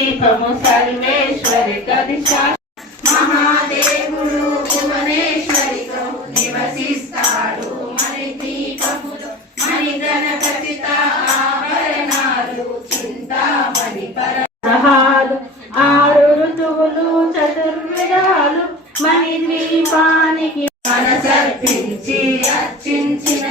దీపము సర్వేశ్వరి కదిశా మహాదేవుడు భువనేశ్వరితో నివసిస్తాడు మరి దీపములో మరి గణపతిత ఆభరణాలు చింతామణి పరహాలు 6 ఋతువులు చతుర్వేదాలు మణి ద్వీపానికి మనసర్పించి అర్చించిన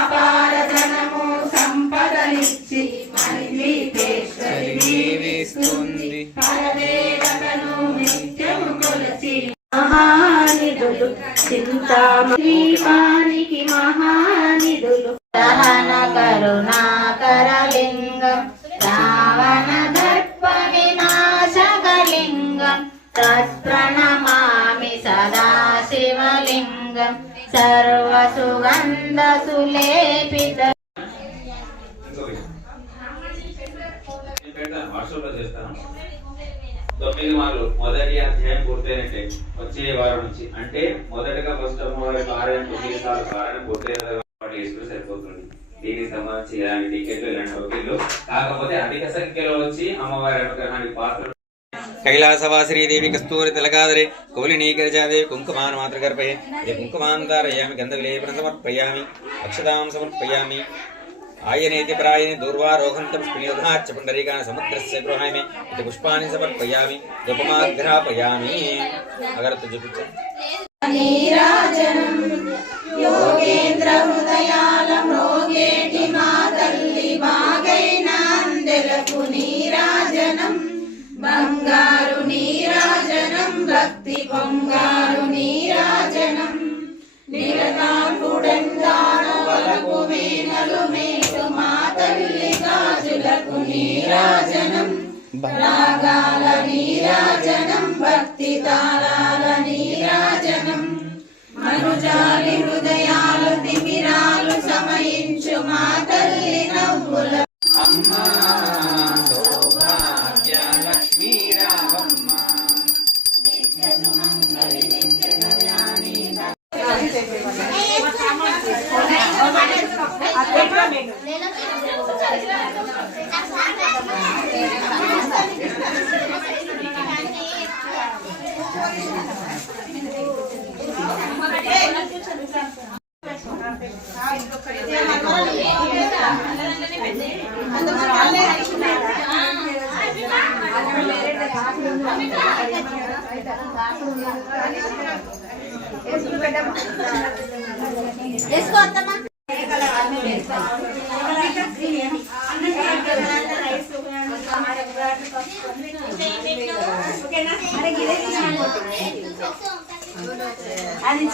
అపార ధనము సంపదనిచ్చి మణి ద్వీపేశ్వరి దీవిస్తుంది పరదేవతను నిత్యము కొలచి మహానిధులు చింతామణి ద్వీపానికి మహానిధులు దహన కరుణాకరలింగం రావణ దర్ప వినాశకలింగం తత్ప్రణమామి సదా శివలింగం సర్వసుగంధ సులేపిత. మొదటి అధ్యాయం పూర్తయినట్టే వచ్చే వారం నుంచి అంటే మొదటగా ఫస్ట్ అమ్మవారి కార్యం 9 సార్లు కార్యం పూర్తయిన సరిపోతుంది. దీనికి సంబంధించి ఇలాంటి టికెట్లు ఇలాంటి వకీళ్ళు కాకపోతే అధిక సంఖ్యలో వచ్చి అమ్మవారి అనుగ్రహానికి పాత్ర कैलासवासिनी कस्तूरी तिलकादरे कौलिनीकरजादेवी कुंकुमान् मातृगर्भये कुंकुमान्तारयामि गन्धविलेपनं समर्पयामि अक्षतां समर्पयामि आयनेति प्रायने दूर्वारोहन्तं पुष्पनियोधनाच्च पुण्डरीकान् समुद्रस्य गृहामि इति पुष्पाणि समर्पयामि धूपमाग्रापयामि अगरतु जुपिच नीराजनं योगेन्द्र हृदयालं रोगेटि मातल्लि भागैनान्दलकु नीराजनं బంగారు నీరాజనం భక్తి పొంగారు నీరాజనం నిరతాంబుడందానవలకు మేనలు మేటు మా తల్లి గాజులకు నీరాజనం రాగాల నీరాజనం భక్తి తాళాల నీరాజనం మనుజాలి హృదయాలు తిమిరాలు సమయించు మా తల్లి నవ్వుల అమ్మా అది